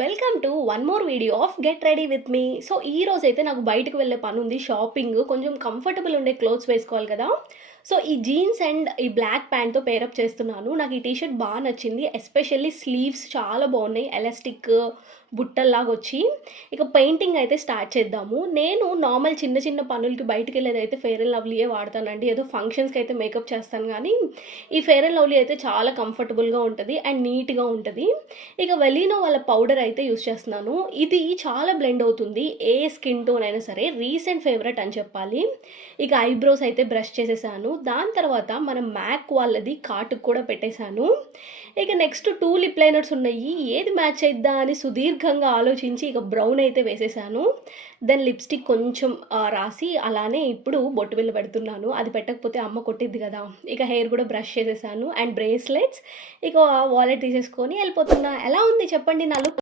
Welcome to one more video of get ready with me. So ఈ రోజు అయితే నాకు బయటకు వెళ్ళే పని ఉంది, షాపింగ్. కొంచెం కంఫర్టబుల్ ఉండే క్లోత్స్ వేసుకోవాలి కదా. సో ఈ జీన్స్ అండ్ ఈ బ్లాక్ ప్యాంట్తో పేరప్ చేస్తున్నాను. నాకు ఈ టీషర్ట్ బాగా నచ్చింది, ఎస్పెషల్లీ స్లీవ్స్ చాలా బాగున్నాయి, ఎలాస్టిక్ బుట్టల్లాగా వచ్చి. ఇక పెయింటింగ్ అయితే స్టార్ట్ చేద్దాము. నేను నార్మల్ చిన్న చిన్న పనులకి బయటకు వెళ్ళేది అయితే ఫెయిర్ అండ్ లవ్లీయే వాడతానండి. ఏదో ఫంక్షన్స్కి అయితే మేకప్ చేస్తాను, కానీ ఈ ఫెయిర్ అండ్ లవ్లీ అయితే చాలా కంఫర్టబుల్గా ఉంటుంది అండ్ నీట్గా ఉంటుంది. ఇక వెలీనో వాళ్ళ పౌడర్ అయితే యూస్ చేస్తున్నాను. ఇది చాలా బ్లెండ్ అవుతుంది, ఏ స్కిన్ టోన్ అయినా సరే. రీసెంట్ ఫేవరెట్ అని చెప్పాలి. ఇక ఐబ్రోస్ అయితే బ్రష్ చేసేసాను. దాని తర్వాత మనం మ్యాక్ వాళ్ళది కాటుకు కూడా పెట్టేశాను. ఇక నెక్స్ట్ 2 లిప్ లైనర్స్ ఉన్నాయి, ఏది మ్యాచ్ అయిద్దా అని సుదీర్ఘంగా ఆలోచించి ఇక బ్రౌన్ అయితే వేసేసాను. దెన్ లిప్స్టిక్ కొంచెం రాసి అలానే ఇప్పుడు బొట్టు బిళ్ళ పెడుతున్నాను. అది పెట్టకపోతే అమ్మ కొట్టిద్ది కదా. ఇక హెయిర్ కూడా బ్రష్ చేసేసాను అండ్ బ్రేస్లెట్స్. ఇక వాలెట్ తీసేసుకొని వెళ్ళిపోతున్నా. ఎలా ఉంది చెప్పండి నా లుక్?